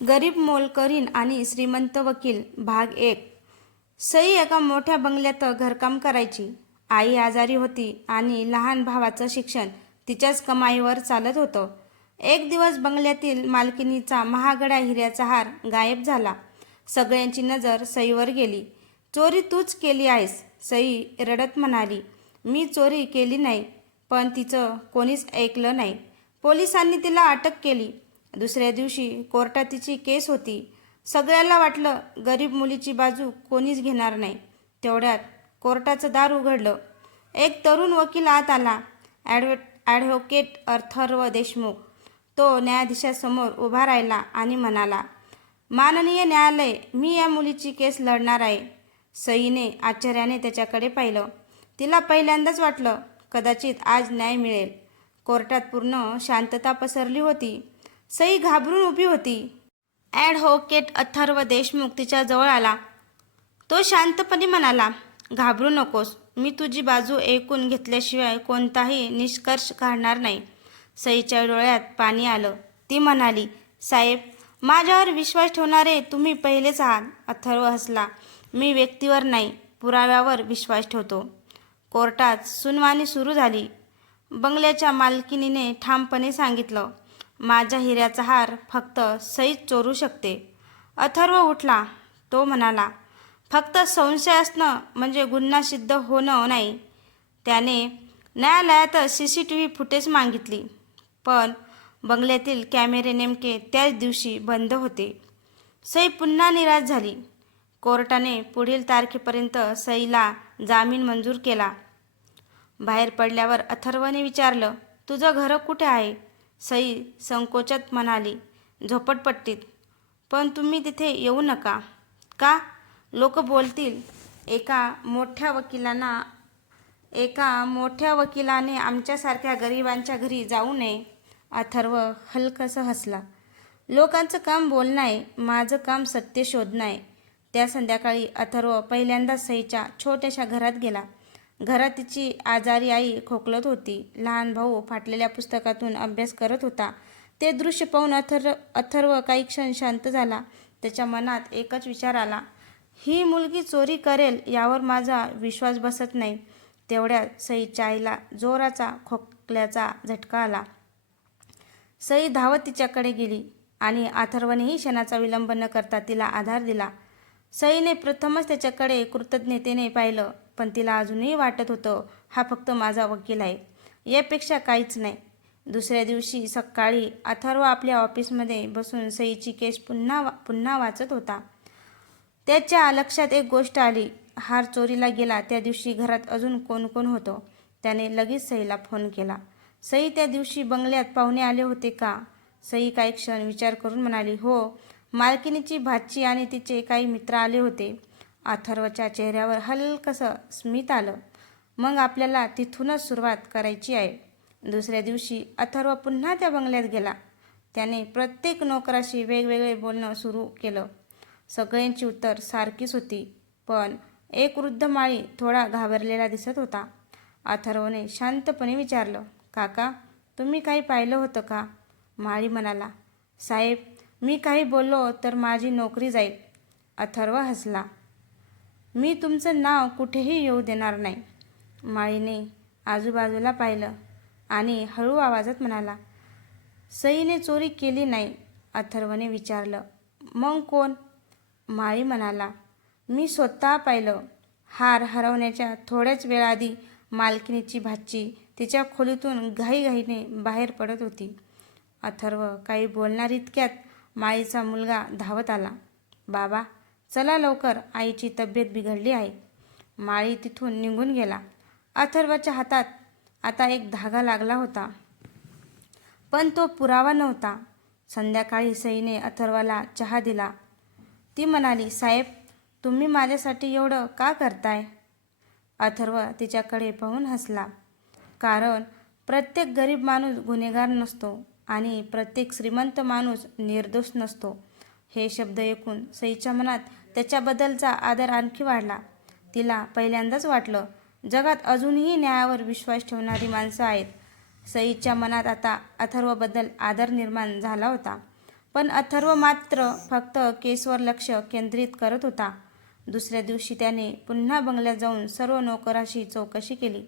गरीब मोलकरीण आणि श्रीमंत वकील भाग 1. सई एका मोठ्या बंगल्यात घरकाम करायची. आई आजारी होती आणि लहान भावाचं शिक्षण तिच्याच कमाईवर चालत होतं. एक दिवस बंगल्यातील मालकिनीचा महागड्या हिऱ्याचा हार गायब झाला. सगळ्यांची नजर सईवर गेली. चोरी तूच केली आहेस, सई रडत म्हणाली. मी चोरी केली नाही, पण तिचं कोणीच ऐकलं नाही. पोलिसांनी तिला अटक केली. दुसऱ्या दिवशी कोर्टात तिची केस होती. सगळ्याला वाटलं गरीब मुलीची बाजू कोणीच घेणार नाही. तेवढ्यात कोर्टाचं दार उघडलं. एक तरुण वकील आत आला. ॲडव्होकेट अथर्व देशमुख. तो न्यायाधीशासमोर उभा राहिला आणि म्हणाला, माननीय न्यायालय, मी या मुलीची केस लढणार आहे. सईने आश्चर्याने त्याच्याकडे पाहिलं. तिला पहिल्यांदाच वाटलं कदाचित आज न्याय मिळेल. कोर्टात पूर्ण शांतता पसरली होती. सई घाबरून उभी होती. ॲडव्होकेट अथर्व देशमुख तिच्या जवळ आला. तो शांतपणे म्हणाला, घाबरू नकोस, मी तुझी बाजू ऐकून घेतल्याशिवाय कोणताही निष्कर्ष काढणार नाही. सईच्या डोळ्यात पाणी आलं. ती म्हणाली, साहेब, माझ्यावर विश्वास ठेवणारे तुम्ही पहिलेच आहात. अथर्व हसला. मी व्यक्तीवर नाही, पुराव्यावर विश्वास ठेवतो. कोर्टात सुनावणी सुरू झाली. बंगल्याच्या मालकिनीने ठामपणे सांगितलं, माझ्या हिऱ्याचा हार फक्त सईच चोरू शकते. अथर्व उठला. तो म्हणाला, फक्त संशय असणं म्हणजे गुन्हा सिद्ध होणं नाही. त्याने न्यायालयात CCTV फुटेज मागितली, पण बंगल्यातील कॅमेरे नेमके त्याच दिवशी बंद होते. सई पुन्हा निराश झाली. कोर्टाने पुढील तारखेपर्यंत सईला जामीन मंजूर केला. बाहेर पडल्यावर अथर्वने विचारलं, तुझं घर कुठे आहे? सई संकोचात म्हणाली, झोपडपट्टीत. पण तुम्ही तिथे येऊ नका. का? लोक बोलतील. एका मोठ्या वकिलाने आमच्यासारख्या गरिबांच्या घरी जाऊ नये. अथर्व हलकसं हसला. लोकांचं काम बोलणं आहे, माझं काम सत्य शोधणं आहे. त्या संध्याकाळी अथर्व पहिल्यांदा सईच्या छोट्याशा घरात गेला. घरात तिची आजारी आई खोकलत होती. लहान भाऊ फाटलेल्या पुस्तकातून अभ्यास करत होता. ते दृश्य पाहून अथर्व काही क्षण शांत झाला. त्याच्या मनात एकच विचार आला, ही मुलगी चोरी करेल यावर माझा विश्वास बसत नाही. तेवढ्यात सईच्या आईला जोराचा खोकल्याचा झटका आला. सई धावत तिच्याकडे गेली आणि अथर्वनेही क्षणाचा विलंब न करता तिला आधार दिला. सईने प्रथमच त्याच्याकडे कृतज्ञतेने पाहिलं, पण तिला अजूनही वाटत होतं, हा फक्त माझा वकील आहे, यापेक्षा काहीच नाही. दुसऱ्या दिवशी सकाळी अथर्व आपल्या ऑफिसमध्ये बसून सईची केस पुन्हा वाचत होता. त्याच्या लक्षात एक गोष्ट आली. हार चोरीला गेला त्या दिवशी घरात अजून कोण कोण होतं? त्याने लगेच सईला फोन केला. सई, त्या दिवशी बंगल्यात पाहुणे आले होते का? सई काही क्षण विचार करून म्हणाली, हो, मालकिनीची भाची आणि तिचे काही मित्र आले होते. अथर्वच्या चेहऱ्यावर हलकसं स्मित आलं. मग आपल्याला तिथूनच सुरुवात करायची आहे. दुसऱ्या दिवशी अथर्व पुन्हा त्या बंगल्यात गेला. त्याने प्रत्येक नोकराशी वेगवेगळे बोलणं सुरू केलं. सगळ्यांची उत्तर सारखीच होती, पण एक वृद्ध माळी थोडा घाबरलेला दिसत होता. अथर्वने शांतपणे विचारलं, काका, तुम्ही काही पाहिलं होतं का? माळी म्हणाला, साहेब, मी काही बोललो तर माझी नोकरी जाईल. अथर्व हसला. मी तुमचं नाव कुठेही येऊ देणार नाही. माळीने आजूबाजूला पाहिलं आणि हळू आवाजात म्हणाला, सईने चोरी केली नाही. अथर्वने विचारलं, मग कोण? माळी म्हणाला, मी स्वतः पाहिलं. हार हरवण्याच्या थोड्याच वेळाआधी मालकिनीची भाची तिच्या खोलीतून घाईघाईने बाहेर पडत होती. अथर्व काही बोलणार इतक्यात माळीचा मुलगा धावत आला. बाबा, चला लवकर, आईची तब्येत बिघडली आहे. माळी तिथून निघून गेला. अथर्वच्या हातात आता एक धागा लागला होता, पण तो पुरावा नव्हता. संध्याकाळी सईने अथर्वला चहा दिला. ती म्हणाली, साहेब, तुम्ही माझ्यासाठी एवढं का करताय? अथर्व तिच्याकडे पाहून हसला. कारण प्रत्येक गरीब माणूस गुन्हेगार नसतो आणि प्रत्येक श्रीमंत माणूस निर्दोष नसतो. हे शब्द ऐकून सईच्या मनात त्याच्याबद्दलचा आदर आणखी वाढला. तिला पहिल्यांदाच वाटलं, जगात अजूनही न्यायावर विश्वास ठेवणारी माणसं आहेत. सईच्या मनात आता अथर्वबद्दल आदर निर्माण झाला होता. पण अथर्व मात्र फक्त केसवर लक्ष केंद्रित करत होता. दुसऱ्या दिवशी त्याने पुन्हा बंगल्यात जाऊन सर्व नोकराशी चौकशी केली.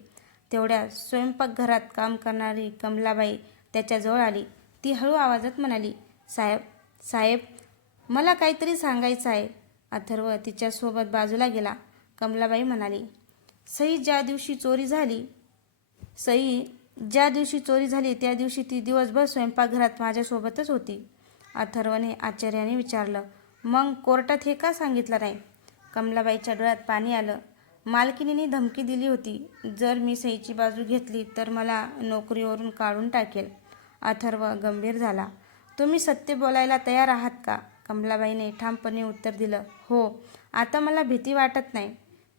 तेवढ्या स्वयंपाकघरात काम करणारी कमलाबाई त्याच्याजवळ आली. ती हळू आवाजात म्हणाली, साहेब साहेब मला काहीतरी सांगायचं आहे. अथर्व तिच्यासोबत बाजूला गेला. कमलाबाई म्हणाली, सई ज्या दिवशी चोरी झाली त्या दिवशी ती दिवसभर स्वयंपाकघरात माझ्यासोबतच होती. अथर्वने आश्चर्याने विचारलं, मग कोर्टात हे का सांगितलं नाही? कमलाबाईच्या डोळ्यात पाणी आलं. मालकिनीने धमकी दिली होती, जर मी सईची बाजू घेतली तर मला नोकरीवरून काढून टाकेल. अथर्व गंभीर झाला. तुम्ही सत्य बोलायला तयार आहात का? कमलाबाईने ठामपणे उत्तर दिलं, हो. आता मला भीती वाटत नाही.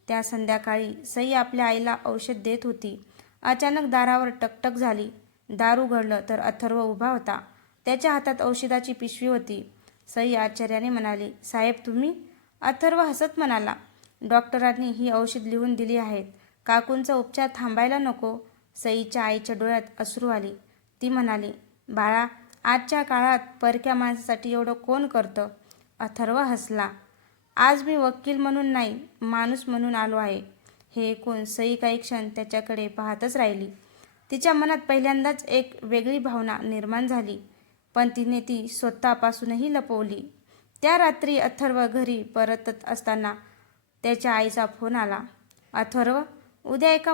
त्या संध्याकाळी सई आपल्या आईला औषध देत होती. अचानक दारावर टकटक झाली. दार उघडलं तर अथर्व उभा होता. त्याच्या हातात औषधाची पिशवी होती. सई आश्चर्याने म्हणाली, साहेब तुम्ही? अथर्व हसत म्हणाला, डॉक्टरांनी ही औषध लिहून दिली आहेत. काकूंचा उपचार थांबायला नको. सईच्या आईच्या डोळ्यात अश्रू आली. ती म्हणाली, बाळा आजच्या काळात परक्या माणसासाठी एवढं कोण करतं? अथर्व हसला. आज मी वकील म्हणून नाही, माणूस म्हणून आलो आहे. हे ऐकून सई काही क्षण त्याच्याकडे पाहतच राहिली. तिच्या मनात पहिल्यांदाच एक वेगळी भावना निर्माण झाली, पण तिने ती स्वतःपासूनही लपवली. त्या रात्री अथर्व घरी परतत असताना त्याच्या आईचा फोन आला. अथर्व, उद्या एका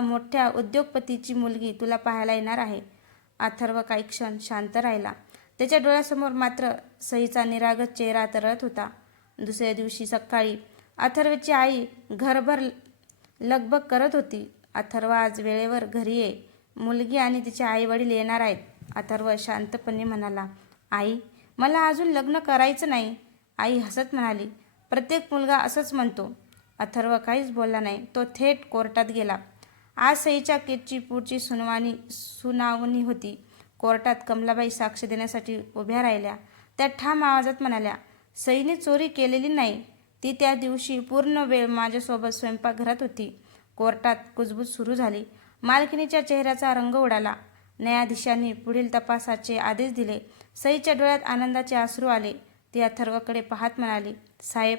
मोठ्या उद्योगपतीची मुलगी तुला पाहायला येणार आहे. अथर्व काही क्षण शांत राहिला. त्याच्या डोळ्यासमोर मात्र सईचा निरागस चेहरा तरळत होता. दुसऱ्या दिवशी सकाळी अथर्वची आई घरभर लगबग करत होती. अथर्व आज वेळेवर घरी ये, मुलगी आणि तिचे आई वडील येणार आहेत. अथर्व शांतपणे म्हणाला, आई मला अजून लग्न करायचं नाही. आई हसत म्हणाली, प्रत्येक मुलगा असंच म्हणतो. अथर्व काहीच बोलला नाही. तो थेट कोर्टात गेला. आज सईच्या केसची पुढची सुनावणी होती. कोर्टात कमलाबाई साक्ष देण्यासाठी उभ्या राहिल्या. त्या ठाम आवाजात म्हणाल्या, सईने चोरी केलेली नाही. ती त्या दिवशी पूर्ण वेळ माझ्यासोबत स्वयंपाकघरात होती. कोर्टात कुजबूज सुरू झाली. मालकिनीच्या चेहऱ्याचा रंग उडाला. न्यायाधीशांनी पुढील तपासाचे आदेश दिले. सईच्या डोळ्यात आनंदाचे अश्रू आले. ती अथर्वकडे पाहत म्हणाली, साहेब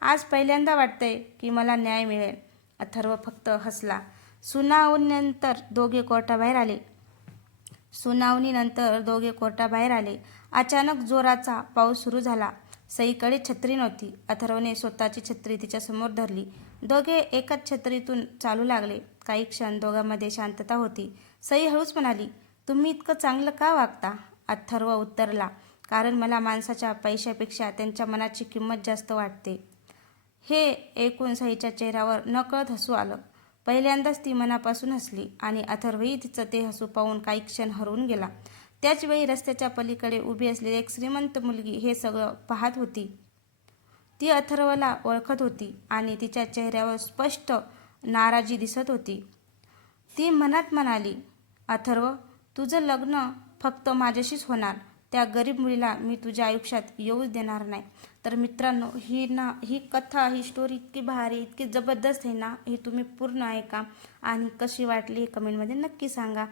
आज पहिल्यांदा वाटतंय की मला न्याय मिळेल. अथर्व फक्त हसला. सुनावणीनंतर दोघे कोर्टाबाहेर आले. अचानक जोराचा पाऊस सुरू झाला. सईकडे छत्री नव्हती. अथर्वने स्वतःची छत्री तिच्यासमोर धरली. दोघे एकाच छत्रीतून चालू लागले. काही क्षण दोघांमध्ये शांतता होती. सई हळूच म्हणाली, तुम्ही इतकं चांगलं का वागता? अथर्व उत्तरला, कारण मला माणसाच्या पैशापेक्षा त्यांच्या मनाची किंमत जास्त वाटते. हे ऐकून सईच्या चेहऱ्यावर नकळत हसू आलं. पहिल्यांदाच ती मनापासून हसली आणि अथर्वही तिचं ते हसू पाहून काही क्षण हरवून गेला. त्याचवेळी रस्त्याच्या पलीकडे उभी असलेली एक श्रीमंत मुलगी हे सगळं पाहत होती. ती अथर्वला ओळखत होती आणि तिच्या चेहऱ्यावर स्पष्ट नाराजी दिसत होती. ती मनात म्हणाली, अथर्व तुझं लग्न फक्त माझ्याशीच होणार. त्या गरीब मुलीला मी तुझ्या आयुष्यात येऊच देणार नाही. तर मित्रांनो, ही कथा, ही स्टोरी इतकी भारी, इतकी जबरदस्त आहे ना, ही तुम्ही पूर्ण ऐका आणि कशी वाटली कमेंटमध्ये नक्की सांगा.